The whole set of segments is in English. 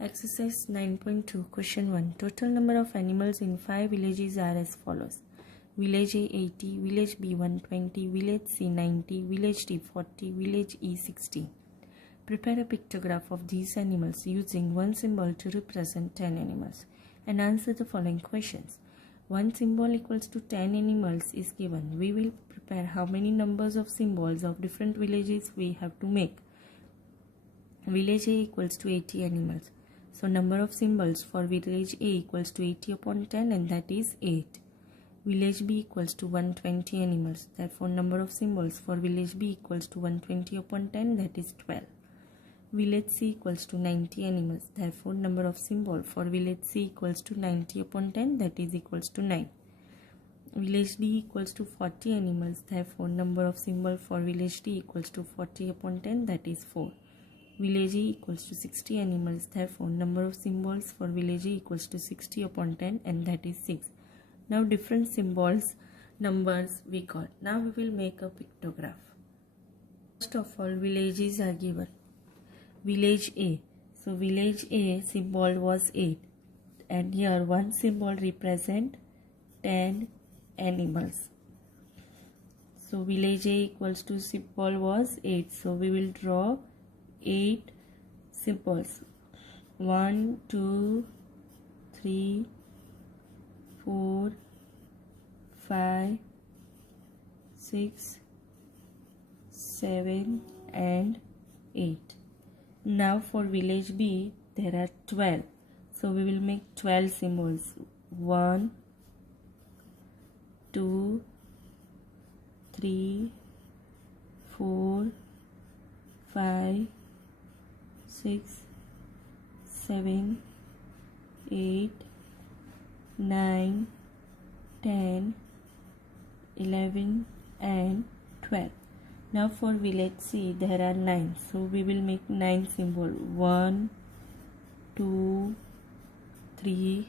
Exercise 9.2, Question 1. Total number of animals in 5 villages are as follows. Village A 80, Village B 120, Village C 90, Village D 40, Village E 60. Prepare a pictograph of these animals using one symbol to represent 10 animals and answer the following questions. One symbol equals to 10 animals is given. We will prepare how many numbers of symbols of different villages we have to make. Village A equals to 80 animals. So number of symbols for village A equals to 80 upon 10, and that is 8. Village B equals to 120 animals. Therefore number of symbols for village B equals to 120 upon 10, that is 12. Village C equals to 90 animals. Therefore number of symbol for village C equals to 90 upon 10, that is equals to 9. Village D equals to 40 animals. Therefore number of symbol for village D equals to 40 upon 10, that is 4. Village E equals to 60 animals. Therefore number of symbols for village E equals to 60 upon 10, and that is 6. Now different symbols numbers we got. Now we will make a pictograph. First of all, villages are given. Village A. So village A symbol was 8, and here one symbol represent 10 animals. So village A equals to symbol was 8. So we will draw 8 symbols. 1, 2, 3, 4, 5, 6, 7 and 8. Now for village B there are 12. So we will make 12 symbols. 1, 2, 3, 4, 5, 6, 7, 8, 9, 10, 11 and 12. Now for village C there are 9. So we will make 9 symbol. 1, 2, 3,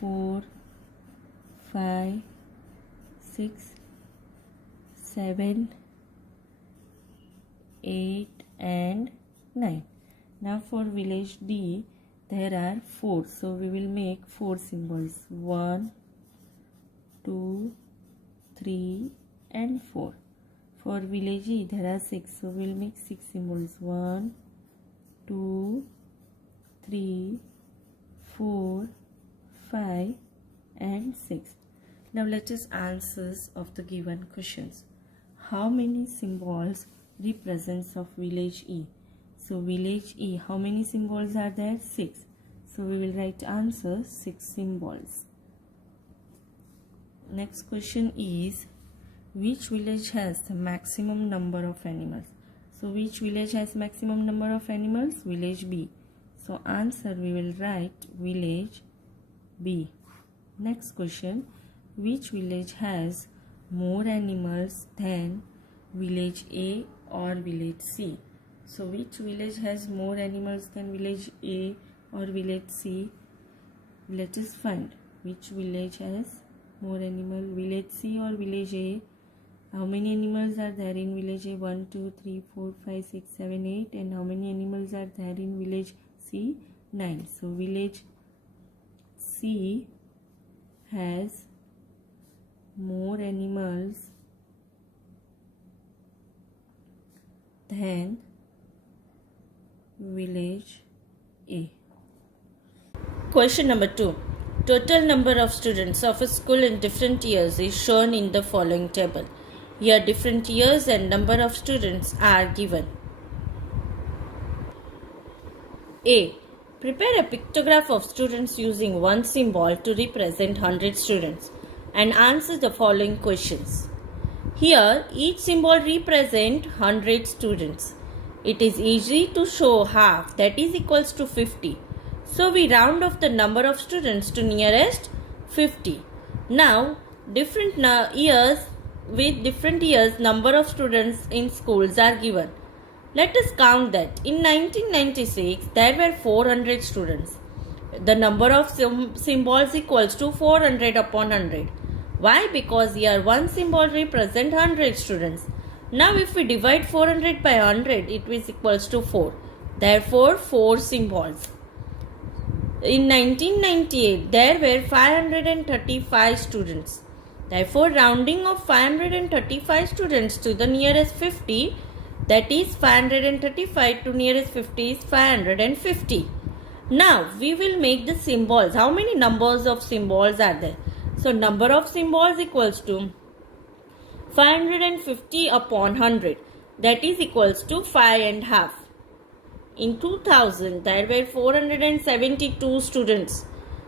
4, 5, 6, 7, 8 and 9. Now for village D there are 4. So we will make 4 symbols. 1, 2, 3 and 4. For village E there are 6. So we will make 6 symbols. 1, 2, 3, 4, 5 and 6. Now let us answer of the given questions. How many symbols represents of village E? So village E, how many symbols are there? 6. So we will write answer 6 symbols. Next question is, which village has the maximum number of animals? So which village has maximum number of animals? Village B. So answer we will write village B. Next question, which village has more animals than village A or village C? So which village has more animals than village A or village C? Let us find which village has more animal, village C or village A. How many animals are there in village A? 1, 2, 3, 4, 5, 6, 7, 8. And how many animals are there in village C? 9. So village C has more animals than village A. Question number 2. Total number of students of a school in different years is shown in the following table. Here different years and number of students are given. A. Prepare a pictograph of students using one symbol to represent 100 students and answer the following questions. Here each symbol represents 100 students. It is easy to show half, that is equals to 50. So we round off the number of students to nearest 50. Now different years with different years number of students in schools are given. Let us count that. In 1996 there were 400 students. The number of symbols equals to 400 upon 100. Why? Because here one symbol represents 100 students. Now if we divide 400 by 100, it is equals to 4. Therefore, 4 symbols. In 1998, there were 535 students. Therefore, rounding of 535 students to the nearest 50, that is 535 to nearest 50 is 550. Now, we will make the symbols. How many numbers of symbols are there? So, number of symbols equals to 550 upon 100. That is equals to 5 and half. In 2000, there were 472 students.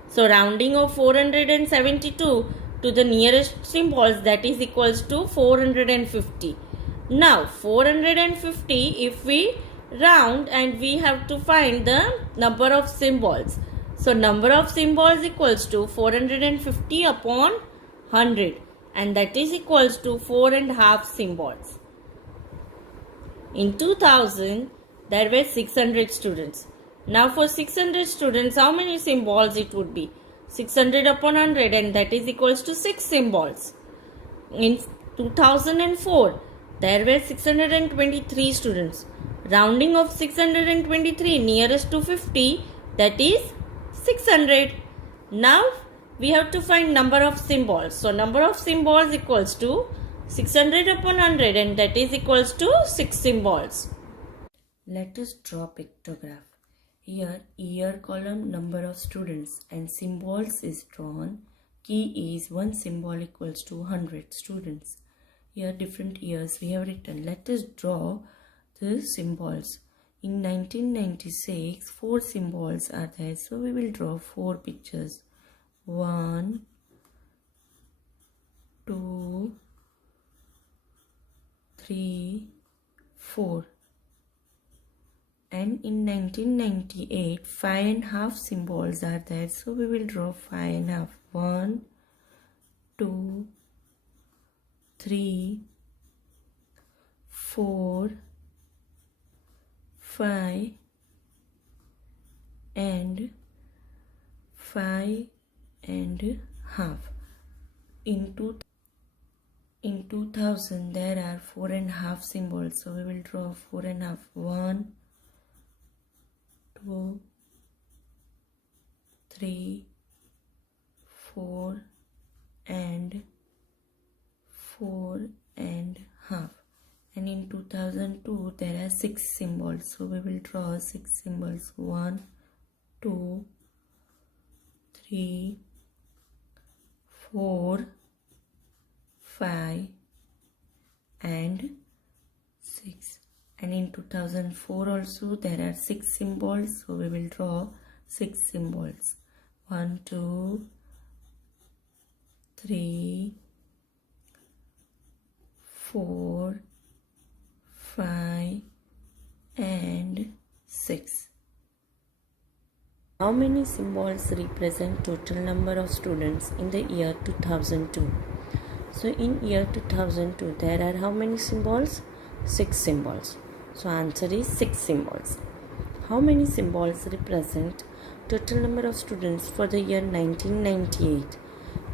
So, rounding of 472 to the nearest symbols, that is equals to 450. Now, 450, if we round and we have to find the number of symbols. So, number of symbols equals to 450 upon 100, and that is equals to 4 and half symbols. In 2000, there were 600 students. Now for 600 students, how many symbols it would be? 600 upon 100, and that is equals to 6 symbols. In 2004, there were 623 students. Rounding of 623 nearest to 50, that is 600. Now we have to find number of symbols. So number of symbols equals to 600 upon 100, and that is equals to 6 symbols. Let us draw pictograph. Here year column, number of students, and symbols is drawn. Key is one symbol equals to 100 students. Here different years we have written. Let us draw the symbols. In 1996, 4 symbols are there. So we will draw 4 pictures. 1, 2, 3, 4. And in 1998, 5 and half symbols are there. So we will draw 5 and half. 1, 2, 3, 4, 5, and 5 and half. In 2000, there are 4 and half symbols. So we will draw 4 and half. 1, 2, 3, 4, and 4 and half. And in 2002, there are 6 symbols. So we will draw 6 symbols. 1, 2, 3, 4, 5, and 6. And in 2004 also there are 6 symbols. So we will draw 6 symbols. 1, 2, 3, 4, 5, and 6. How many symbols represent total number of students in the year 2002? So in year 2002, there are how many symbols? 6 symbols. So answer is 6 symbols. How many symbols represent total number of students for the year 1998?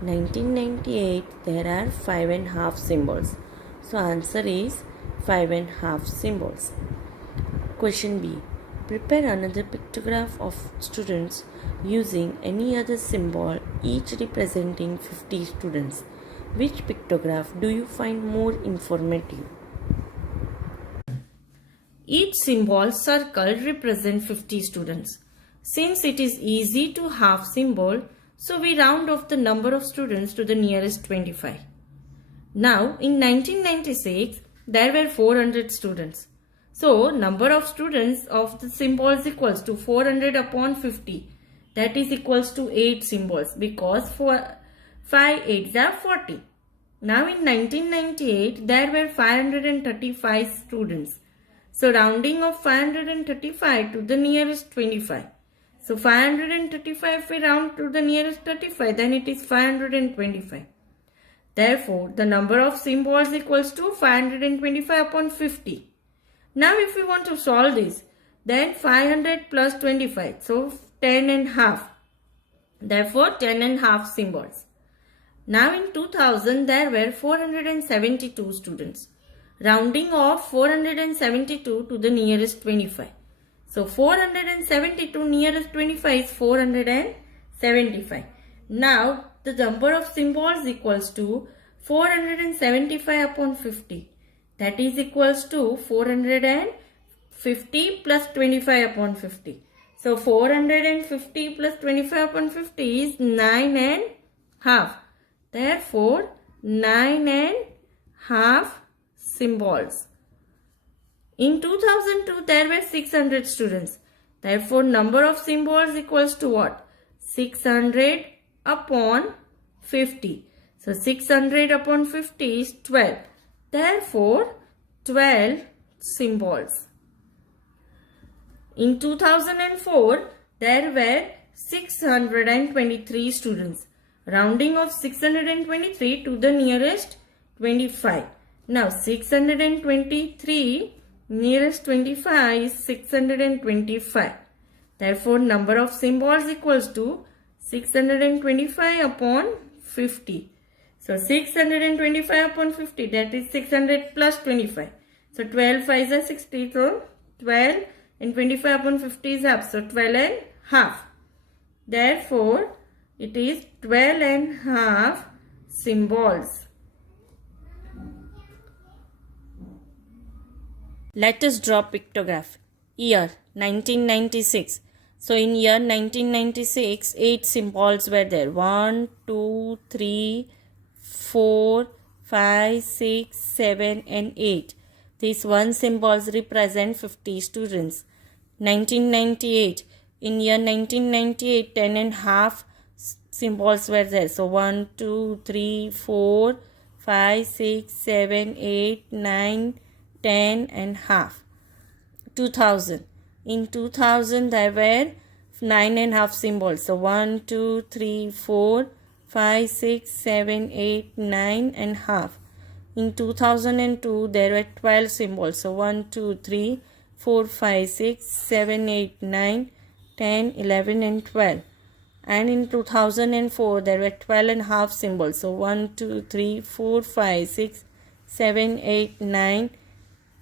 1998, there are 5 and half symbols. So answer is 5 and half symbols. Question B. Prepare another pictograph of students using any other symbol, each representing 50 students. Which pictograph do you find more informative? Each symbol circle represents 50 students. Since it is easy to half symbol, so we round off the number of students to the nearest 25. Now, in 1996, there were 400 students. So, number of students of the symbols equals to 400 upon 50. That is equals to 8 symbols because 5 8s are 40. Now, in 1998, there were 535 students. So, rounding of 535 to the nearest 25. So, 535 we round to the nearest 35, then it is 525. Therefore, the number of symbols equals to 525 upon 50. Now, if we want to solve this, then 500 plus 25. So, 10 and half. Therefore, 10 and half symbols. Now, in 2000, there were 472 students. Rounding off 472 to the nearest 25. So 472 nearest 25 is 475. Now the number of symbols equals to 475 upon 50. That is equals to 450 plus 25 upon 50. So 450 plus 25 upon 50 is 9 and half. Therefore 9 and half symbols. In 2002 there were 600 students. Therefore number of symbols equals to what? 600 upon 50. So 600 upon 50 is 12. Therefore 12 symbols. In 2004 there were 623 students. Rounding of 623 to the nearest 25. Now 623 nearest 25 is 625. Therefore number of symbols equals to 625 upon 50. So 625 upon 50, that is 600 plus 25. So 12 5s are 60. So 12 and 25 upon 50 is half. So 12 and half. Therefore it is 12 and half symbols. Let us draw pictograph. Year 1996. So in year 1996, 8 symbols were there. 1, 2, 3, 4, 5, 6, 7 and 8. These 1 symbols represent 50 students. 1998. In year 1998, 10 and half symbols were there. So 1, 2, 3, 4, 5, 6, 7, 8, 9, 10 and half. 2000. In 2000 there were 9 and half symbols. So 1, 2, 3, 4, 5, 6, 7, 8, 9 and half. In 2002 there were 12 symbols. So 1, 2, 3, 4, 5, 6, 7, 8, 9, 10, 11 and 12. And in 2004 there were 12 and half symbols. So 1, 2, 3, 4, 5, 6, 7, 8, 9,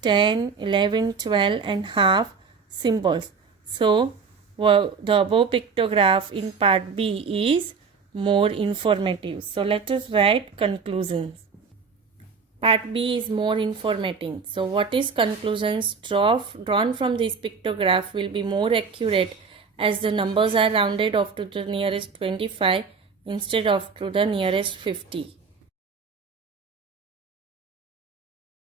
10, 11, 12 and half symbols. So the above pictograph in part B is more informative. So let us write conclusions. Part B is more informative. So what is conclusions? Drawn from this pictograph will be more accurate as the numbers are rounded off to the nearest 25 instead of to the nearest 50.